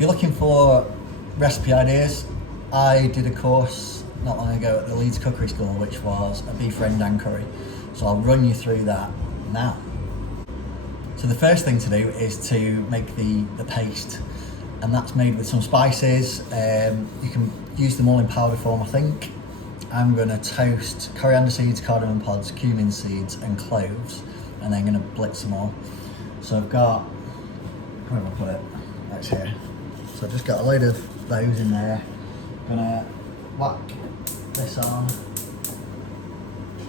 If you're looking for recipe ideas, I did a course not long ago at the Leeds Cookery School, which was a beef rendang curry. So I'll run you through that now. So the first thing to do is to make the paste, and that's made with some spices. You can use them all in powder form, I think. I'm gonna toast coriander seeds, cardamom pods, cumin seeds, and cloves, and then gonna blitz them all. So I've got, where have I put it? That's here. So I've just got a load of those in there. Gonna whack this on.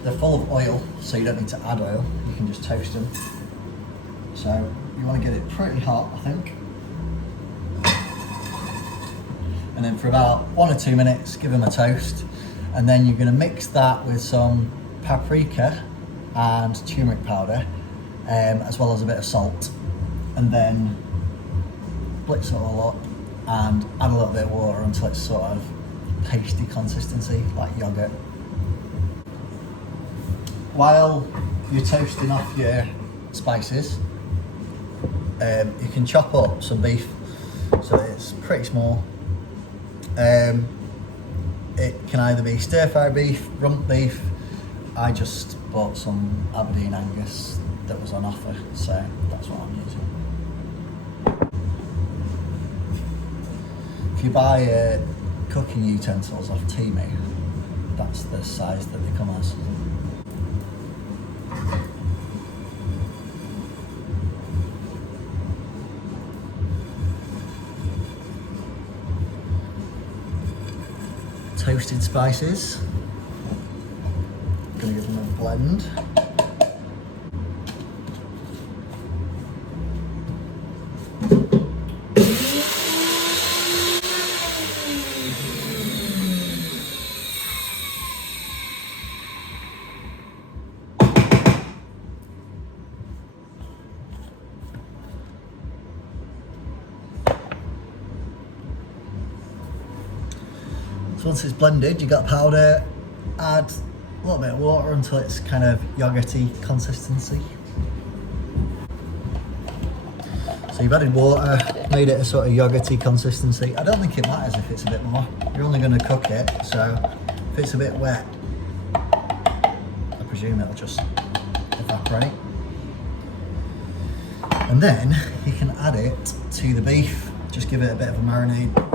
They're full of oil, so you don't need to add oil. You can just toast them. So you want to get it pretty hot, I think. And then for about 1 or 2 minutes, give them a toast. And then you're going to mix that with some paprika and turmeric powder, as well as a bit of salt. And then blitz it all up and add a little bit of water until it's sort of pasty consistency, like yogurt. While you're toasting off your spices, you can chop up some beef, so it's pretty small. It can either be stir-fry beef, rump beef. I just bought some Aberdeen Angus that was on offer, so that's what I'm using. If you buy cooking utensils off Temu, that's the size that they come as. Toasted spices. Gonna give them a blend. So once it's blended, you got powder, add a little bit of water until it's kind of yogurty consistency. So you've added water, made it a sort of yogurty consistency. I don't think it matters if it's a bit more. You're only going to cook it, so if it's a bit wet, I presume it'll just evaporate. And then you can add it to the beef, just give it a bit of a marinade.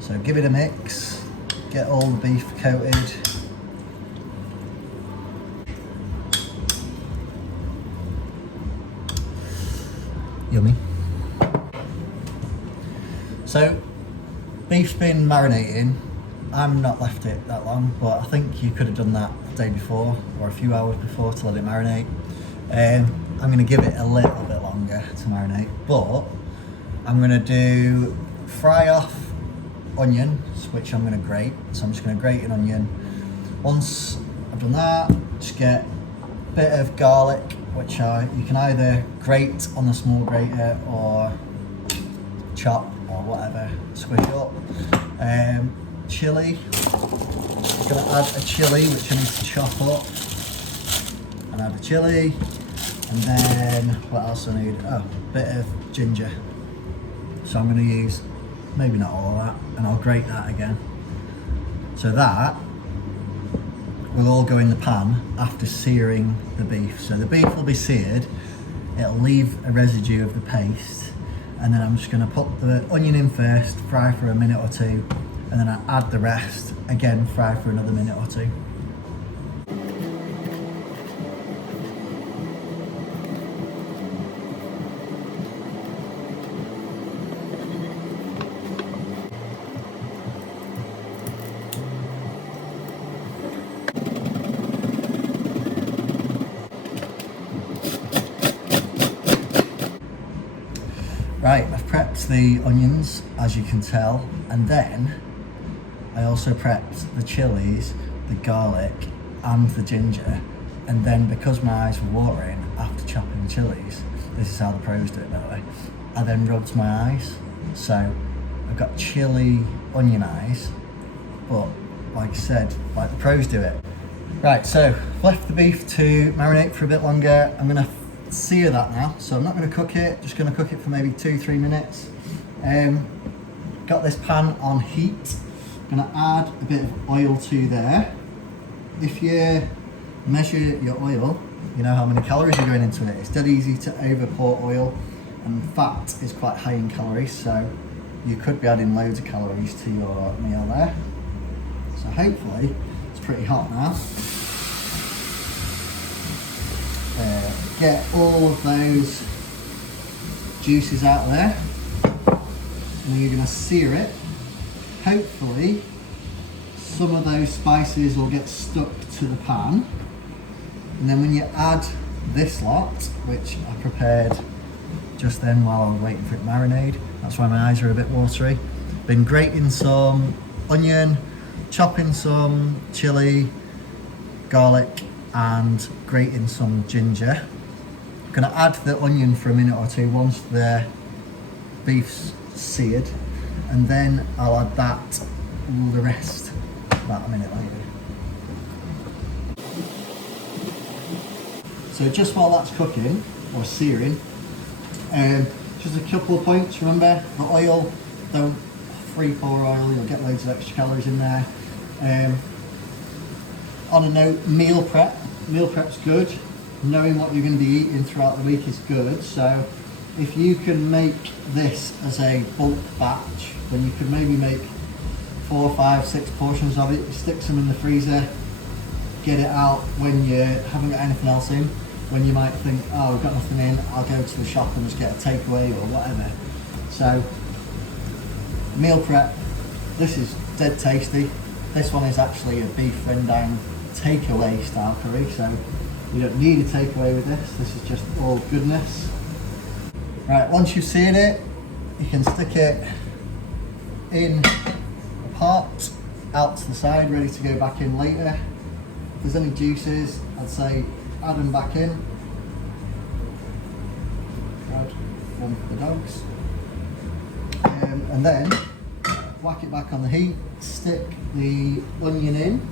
So give it a mix, get all the beef coated. Yummy. So beef's been marinating. I'm not left it that long, but I think you could have done that the day before or a few hours before to let it marinate. I'm going to give it a little bit longer to marinate, but I'm going to do fry off onions, which I'm going to grate. So I'm just going to grate an onion. Once I've done that, just get a bit of garlic, which you can either grate on the small grater or chop or whatever, squish up. Chilli, I'm going to add a chilli which I need to chop up, and add a chilli, and then what else I need? Oh, a bit of ginger. So I'm going to use maybe not all of that, and I'll grate that again. So that will all go in the pan after searing the beef. So the beef will be seared, it'll leave a residue of the paste, and then I'm just going to put the onion in first, fry for a minute or two, and then I add the rest, again fry for another minute or two. Right, I've prepped the onions, as you can tell, and then I also prepped the chilies, the garlic, and the ginger, And then because my eyes were watering after chopping the chilies, this is how the pros do it by the way, I then rubbed my eyes. So I've got chili onion eyes, but like I said, like the pros do it. Right, so left the beef to marinate for a bit longer. I'm gonna sear that now. So I'm not gonna cook it, just gonna cook it for maybe 2-3 minutes. Got this pan on heat. Gonna add a bit of oil to there. If you measure your oil, you know how many calories are going into it. It's dead easy to over pour oil, and fat is quite high in calories, so you could be adding loads of calories to your meal there. So hopefully it's pretty hot now. Get all of those juices out there, and then you're going to sear it. Hopefully some of those spices will get stuck to the pan, and then when you add this lot, which I prepared just then while I was waiting for it to marinate, that's why my eyes are a bit watery. Been grating some onion, chopping some chili, garlic, and grating some ginger. I'm gonna add the onion for a minute or two once the beef's seared, and then I'll add the rest about a minute later. So just while that's cooking or searing, just a couple of points. Remember, the oil, don't free pour oil, you'll get loads of extra calories in there. On a note, meal prep. Meal prep's good. Knowing what you're going to be eating throughout the week is good. So if you can make this as a bulk batch, then you could maybe make 4, 5, 6 portions of it, stick some in the freezer, get it out when you haven't got anything else in. When you might think, oh, we've got nothing in, I'll go to the shop and just get a takeaway or whatever. So, meal prep, this is dead tasty. This one is actually a beef rendang takeaway style curry, so you don't need a takeaway with this. This is just all goodness. Right, once you've seared it, you can stick it in a pot, out to the side, ready to go back in later. If there's any juices, I'd say add them back in. Add one for the dogs. And then whack it back on the heat, stick the onion in.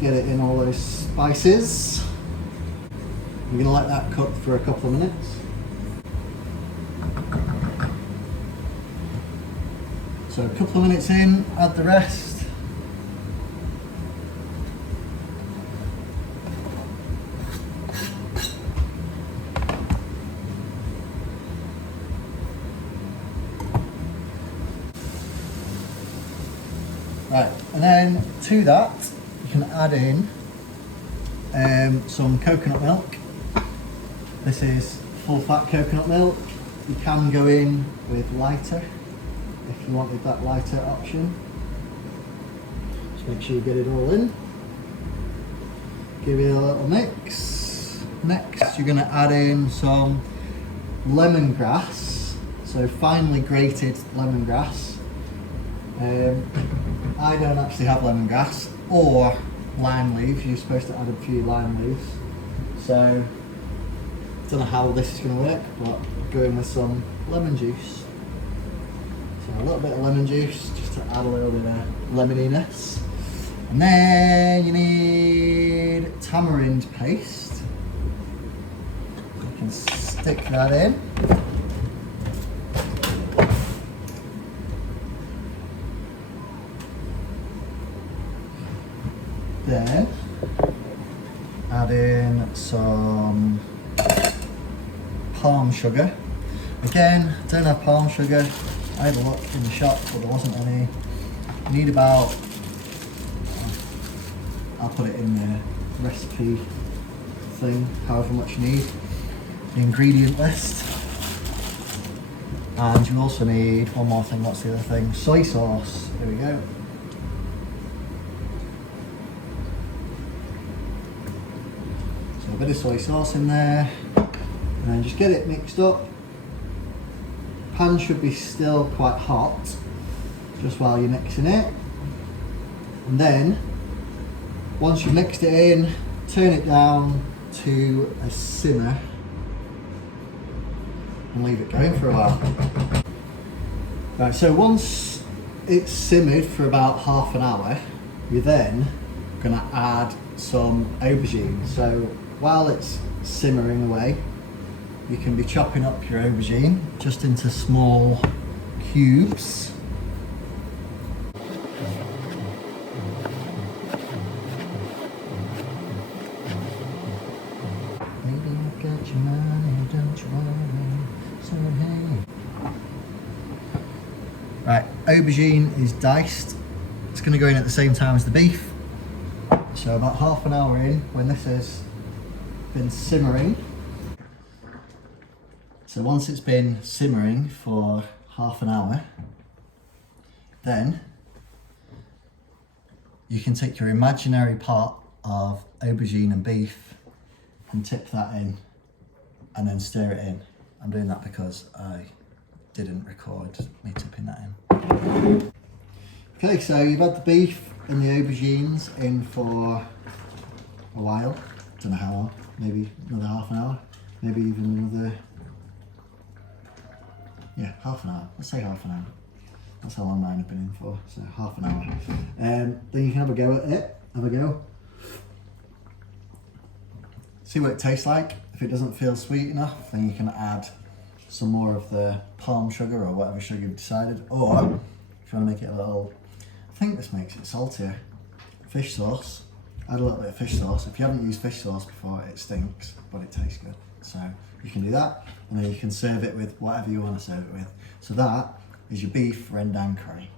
Get it in all those spices. We're going to let that cook for a couple of minutes. So a couple of minutes in, add the rest. Right, and then to that, you can add in some coconut milk. This is full fat coconut milk. You can go in with lighter if you wanted that lighter option. Just make sure you get it all in. Give it a little mix. Next you're going to add in some lemongrass, so finely grated lemongrass. I don't actually have lemongrass or lime leaves. You're supposed to add a few lime leaves, so I don't know how this is going to work, but go in with some lemon juice. So a little bit of lemon juice just to add a little bit of lemoniness. And then you need tamarind paste. You can stick that in. Then add in some palm sugar. Again, don't have palm sugar. I had a look in the shop, but there wasn't any. You need about, I'll put it in the recipe thing, however much you need. The ingredient list. And you also need one more thing. What's the other thing? Soy sauce. There we go. So a bit of soy sauce in there, and then just get it mixed up. Pan should be still quite hot just while you're mixing it. And then once you've mixed it in, turn it down to a simmer and leave it going for a while. Right, so once it's simmered for about half an hour, you're then going to add some aubergine. So while it's simmering away, you can be chopping up your aubergine just into small cubes. Right, aubergine is diced. It's going to go in at the same time as the beef. So about half an hour in, when this has been simmering. So once it's been simmering for half an hour, then you can take your imaginary pot of aubergine and beef and tip that in and then stir it in. I'm doing that because I didn't record me tipping that in. Okay, so you've had the beef and the aubergines in for a while. Don't know how long, maybe another half an hour, maybe even another, yeah, half an hour. Let's say half an hour. That's how long mine have been in for, so half an hour. Then you can have a go at it, have a go. See what it tastes like. If it doesn't feel sweet enough, then you can add some more of the palm sugar or whatever sugar you've decided. Or if you want to make it a little, I think this makes it saltier, fish sauce. Add a little bit of fish sauce. If you haven't used fish sauce before, it stinks, but it tastes good. So you can do that, and then you can serve it with whatever you want to serve it with. So that is your beef rendang curry.